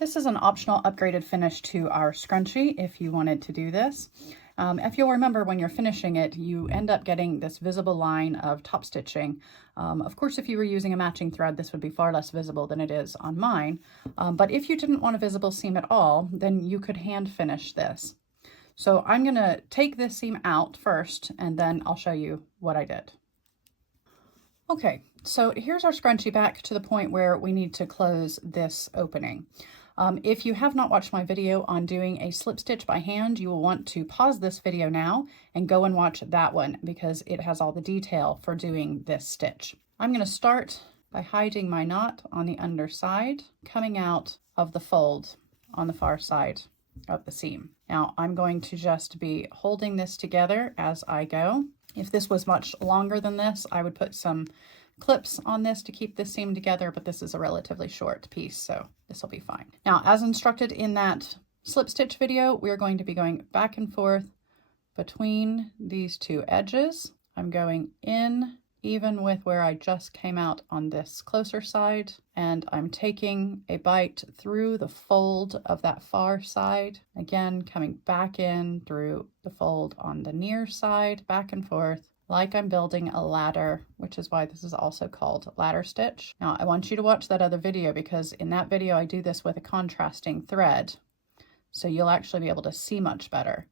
This is an optional upgraded finish to our scrunchie if you wanted to do this. If you'll remember, when you're finishing it, you end up getting this visible line of top stitching. Of course, if you were using a matching thread, this would be far less visible than it is on mine. But if you didn't want a visible seam at all, then you could hand finish this. So I'm going to take this seam out first, and then I'll show you what I did. Okay, so here's our scrunchie back to the point where we need to close this opening. If you have not watched my video on doing a slip stitch by hand, you will want to pause this video now and go and watch that one because it has all the detail for doing this stitch. I'm going to start by hiding my knot on the underside, coming out of the fold on the far side of the seam. Now I'm going to just be holding this together as I go. If this was much longer than this, I would put some clips on this to keep this seam together, but this is a relatively short piece, so this will be fine. Now, as instructed in that slip stitch video, we're going to be going back and forth between these two edges. I'm going in even with where I just came out on this closer side, and I'm taking a bite through the fold of that far side, again coming back in through the fold on the near side, back and forth like I'm building a ladder, which is why this is also called ladder stitch. Now I want you to watch that other video because in that video I do this with a contrasting thread, so you'll actually be able to see much better.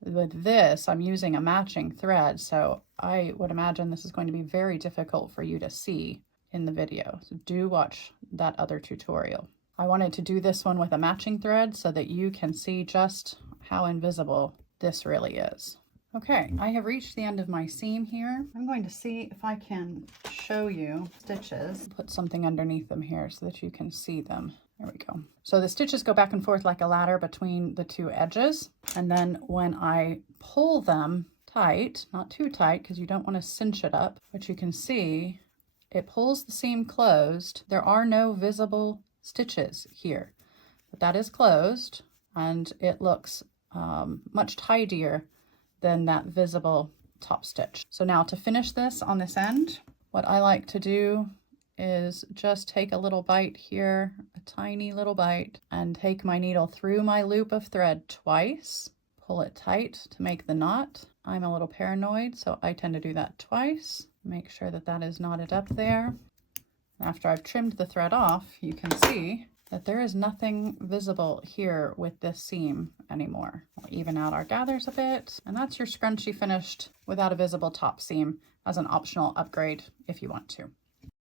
With this, I'm using a matching thread, so I would imagine this is going to be very difficult for you to see in the video. So do watch that other tutorial. I wanted to do this one with a matching thread so that you can see just how invisible this really is. Okay, I have reached the end of my seam here. I'm going to see if I can show you stitches. Put something underneath them here so that you can see them. There we go. So the stitches go back and forth like a ladder between the two edges. And then when I pull them tight, not too tight because you don't want to cinch it up, but you can see it pulls the seam closed. There are no visible stitches here, but that is closed and it looks much tidier than that visible top stitch. So now to finish this on this end, what I like to do is just take a little bite here, a tiny little bite, and take my needle through my loop of thread twice, pull it tight to make the knot. I'm a little paranoid, so I tend to do that twice. Make sure that that is knotted up there. After I've trimmed the thread off, you can see that there is nothing visible here with this seam anymore. We'll even out our gathers a bit, and that's your scrunchie finished without a visible top seam as an optional upgrade if you want to.